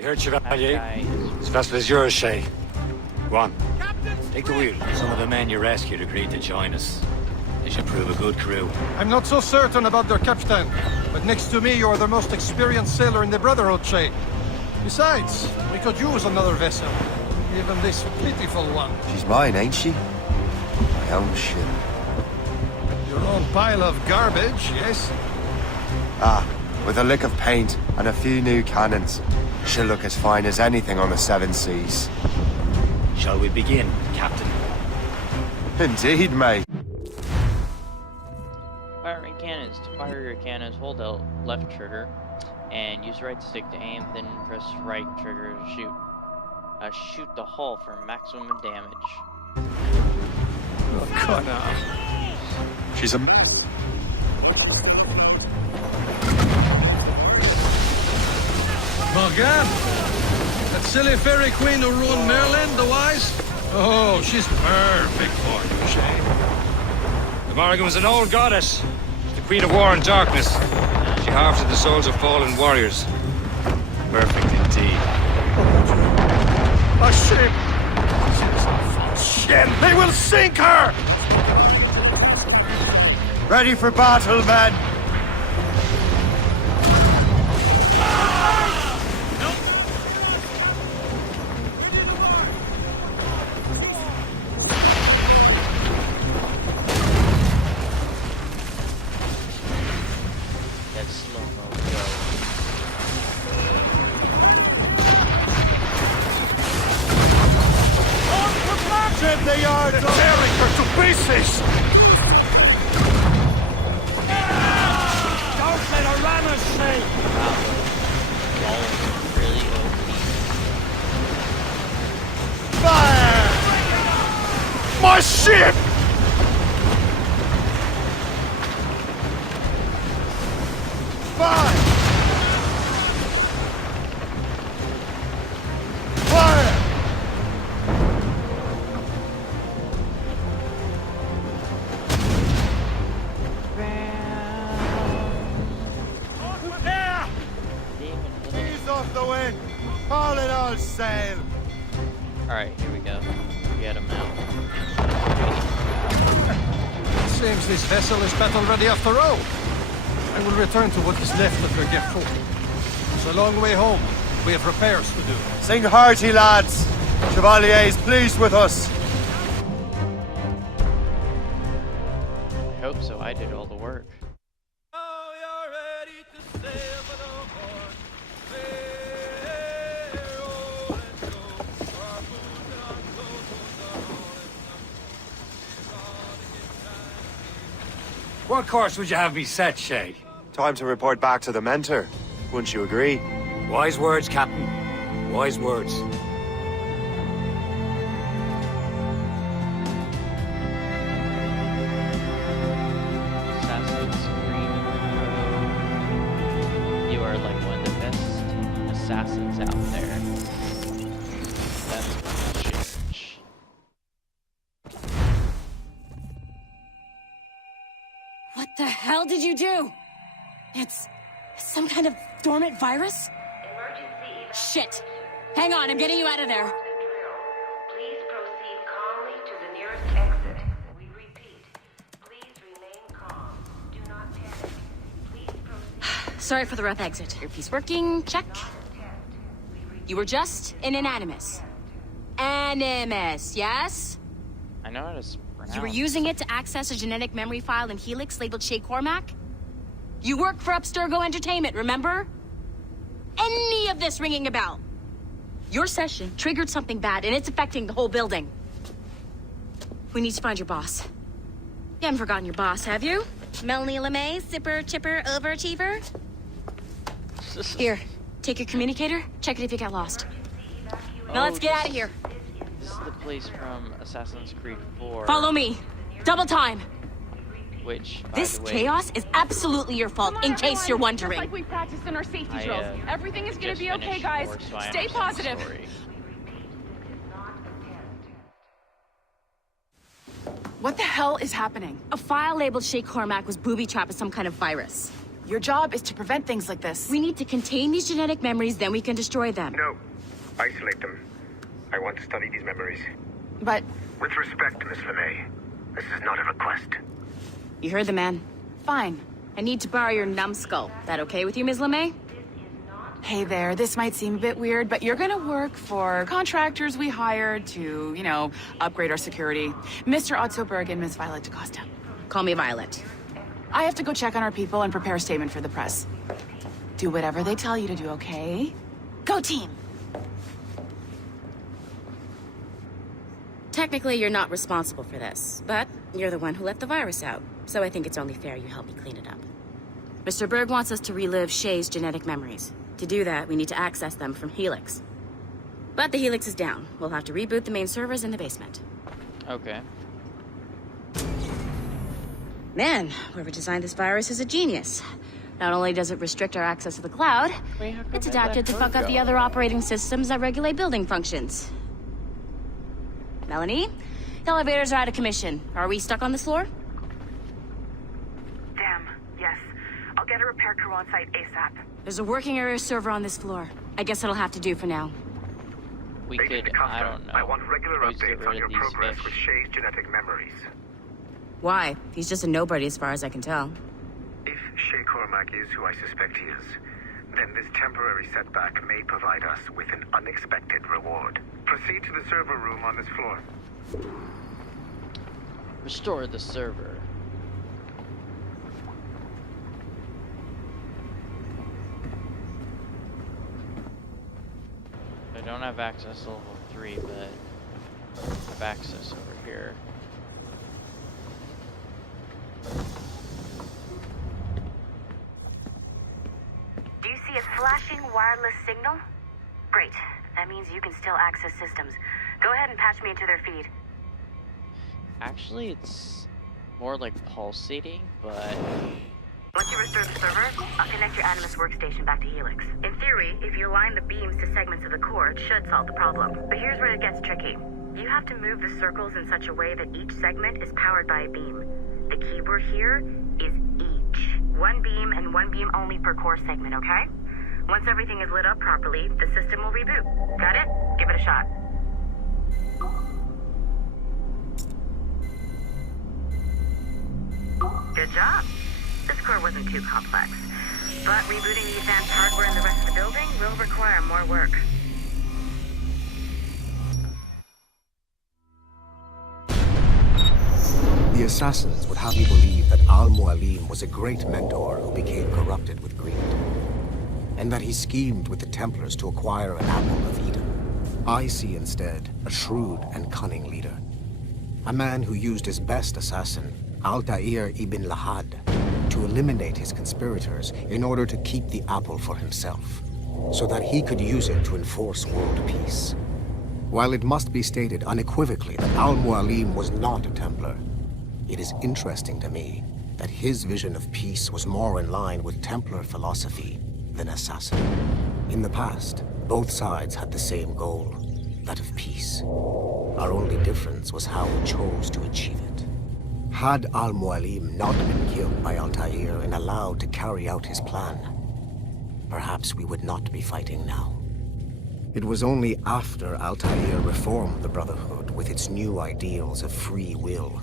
You heard, Chevalier? This vessel is yours, Shay. Go on. Take the wheel. Some of the men you rescued agreed to join us. They should prove a good crew. I'm not so certain about their captain, but next to me you're the most experienced sailor in the Brotherhood, Shay. Besides, we could use another vessel. Even this pitiful one. She's mine, ain't she? My own ship. Your own pile of garbage, yes? Ah, with a lick of paint and a few new cannons. She'll look as fine as anything on the seven seas. Shall we begin, Captain? Indeed, mate. Firing cannons. To fire your cannons, hold the left trigger and use right stick to aim, then press right trigger to shoot. Shoot the hull for maximum damage. Oh, Connor. She's a... Morgan? That silly fairy queen who ruined Merlin, the wise? Oh, she's perfect for you, Shay. The Morrigan was an old goddess. The Queen of War and Darkness. She harvested the souls of fallen warriors. Perfect indeed. A ship! Shit! They will sink her! Ready for battle, men! They are tearing her to pieces! Don't let her run us, Shay! Really OP. Fire! My ship! Fire! Fire! All in all sail! Alright, here we go. We got him now. Seems this vessel is battle ready after all. I will return to what is left of her Gertrude. It's a long way home. We have repairs to do. Sing hearty, lads! Chevalier is pleased with us. I hope so. I did all the work. What course would you have me set, Shay? Time to report back to the mentor. Wouldn't you agree? Wise words, Captain. Wise words. Assassin's Brotherhood. You are like one of the best assassins out there. That's change. What the hell did you do? It's some kind of dormant virus? Shit! Hang on, I'm getting you out of there. Please proceed calmly to the nearest exit. We repeat, please remain calm. Do not panic. Please proceed. Sorry for the rough exit. Earpiece working, check. You were just an animus. Animus, yes? I know how to pronounce. You were using it to access a genetic memory file in Helix labeled Shay Cormac? You work for Abstergo Entertainment, remember? Any of this ringing a bell? Your session triggered something bad, and it's affecting the whole building. We need to find your boss. You haven't forgotten your boss, have you? Melanie LeMay, zipper, chipper, overachiever? Here, take your communicator, check it if you get lost. Now let's get out of here. This is the place from Assassin's Creed 4. Follow me. Double time. Which, by This the way, chaos is absolutely your fault, in case you're wondering. Just like we practiced in our safety I, drills. Everything is gonna just be okay, finished guys. 4, so I Stay understand the positive. story. What the hell is happening? A file labeled Shay Cormac was booby-trapped with some kind of virus. Your job is to prevent things like this. We need to contain these genetic memories, then we can destroy them. No. Isolate them. I want to study these memories. But With respect, Miss LeMay, this is not a request. You heard the man. fine. I need to borrow your Numskull. That okay with you, Ms. LeMay? Hey there, this might seem a bit weird, but you're gonna work for contractors we hired to, you know, upgrade our security. Mr. Ottoberg and Ms. Violet DaCosta. Call me Violet. I have to go check on our people and prepare a statement for the press. Do whatever they tell you to do, okay? Go team! Technically, you're not responsible for this, but you're the one who let the virus out, so I think it's only fair you help me clean it up. Mr. Berg wants us to relive Shay's genetic memories. To do that, we need to access them from Helix. But the Helix is down. We'll have to reboot the main servers in the basement. Okay. Man, whoever designed this virus is a genius. Not only does it restrict our access to the cloud, Wait, how come it's I adapted to let her fuck up the go? other operating systems that regulate building functions. Melanie? The elevators are out of commission. Are we stuck on this floor? Damn, yes. I'll get a repair crew on site ASAP. There's a working area server on this floor. I guess that'll have to do for now. We Agent could, DaCosta, I don't know. I want regular always get updates rid on of your these progress fish. with Shay's genetic memories. Why? He's just a nobody as far as I can tell. If Shay Cormac is who I suspect he is, then this temporary setback may provide us with an unexpected reward. Proceed to the server room on this floor. Restore the server. I don't have access to level 3, but I have access over here. Do you see a flashing wireless signal? Great. That means you can still access systems. Go ahead and patch me into their feed. Actually, it's more like pulsating, but Once you restore the server, I'll connect your Animus workstation back to Helix. In theory, if you align the beams to segments of the core, it should solve the problem. But here's where it gets tricky. You have to move the circles in such a way that each segment is powered by a beam. The keyword here is each. One beam and one beam only per core segment, okay? Once everything is lit up properly, the system will reboot. Got it? Give it a shot. Good job. This core wasn't too complex. But rebooting the advanced hardware in the rest of the building will require more work. The Assassins would have you believe that Al-Mualim was a great mentor who became corrupted with greed, and that he schemed with the Templars to acquire an apple of Eden. I see instead a shrewd and cunning leader, a man who used his best assassin, Altair ibn Lahad, to eliminate his conspirators in order to keep the apple for himself, so that he could use it to enforce world peace. While it must be stated unequivocally that Al-Mualim was not a Templar, it is interesting to me that his vision of peace was more in line with Templar philosophy than Assassin. In the past, both sides had the same goal, that of peace. Our only difference was how we chose to achieve it. Had Al-Mualim not been killed by Altair and allowed to carry out his plan, perhaps we would not be fighting now. It was only after Altair reformed the Brotherhood with its new ideals of free will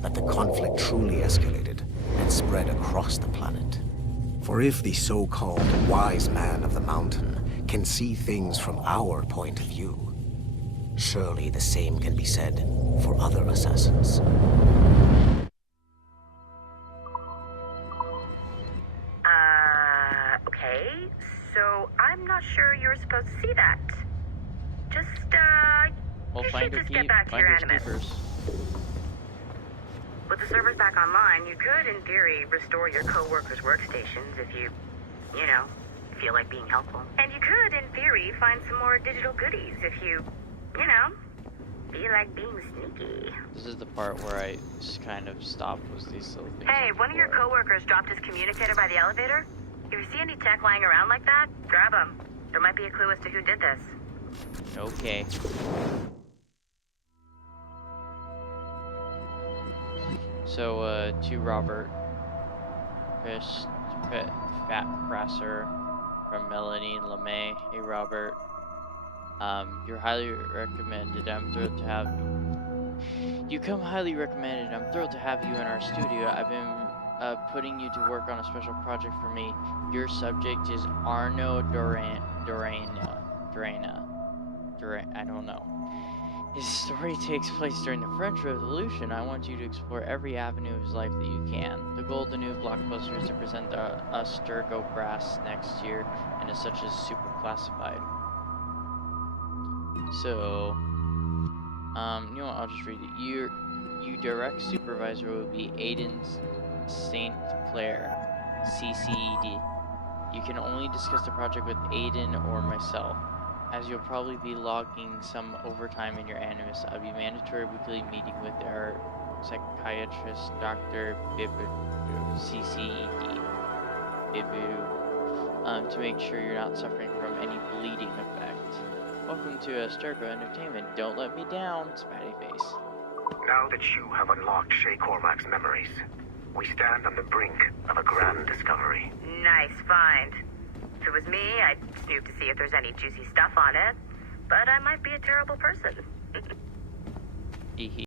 that the conflict truly escalated and spread across the planet. For if the so-called wise man of the mountain can see things from our point of view, surely the same can be said for other assassins. Okay. So I'm not sure you're supposed to see that. Just, we'll you find should your just key, get back to find your your Animus. sneakers. With the servers back online, you could, in theory, restore your co-workers' workstations if you know, feel like being helpful. And you could, in theory, find some more digital goodies if you know, feel like being sneaky. This is the part where I just kind of stopped with these little things. Hey, on one the of your floor. co-workers dropped his communicator by the elevator. If you see any tech lying around like that, grab them. There might be a clue as to who did this. Okay. So, to Robert, Chris, Fat Frasser from Melanie LeMay. Hey, Robert. You're highly recommended. I'm thrilled to have you. You come highly recommended. I'm thrilled to have you in our studio. I've been putting you to work on a special project for me. Your subject is Arno Dorena. I don't know. His story takes place during the French Revolution. I want you to explore every avenue of his life that you can. The goal of the new blockbuster is to present the Sturgo brass next year, and as such is super classified. So, you know what, I'll just read it. Your direct supervisor will be Aiden St. Clair, CCED. You can only discuss the project with Aiden or myself. As you'll probably be logging some overtime in your Animus, I'll be mandatory weekly meeting with our psychiatrist, Dr. Bibu, CCED, Bibu, to make sure you're not suffering from any bleeding effect. Welcome to Sturgo Entertainment. Don't let me down, Spatty Face. Now that you have unlocked Shay Cormac's memories, we stand on the brink of a grand discovery. Nice find. If it was me, I'd snoop to see if there's any juicy stuff on it. But I might be a terrible person.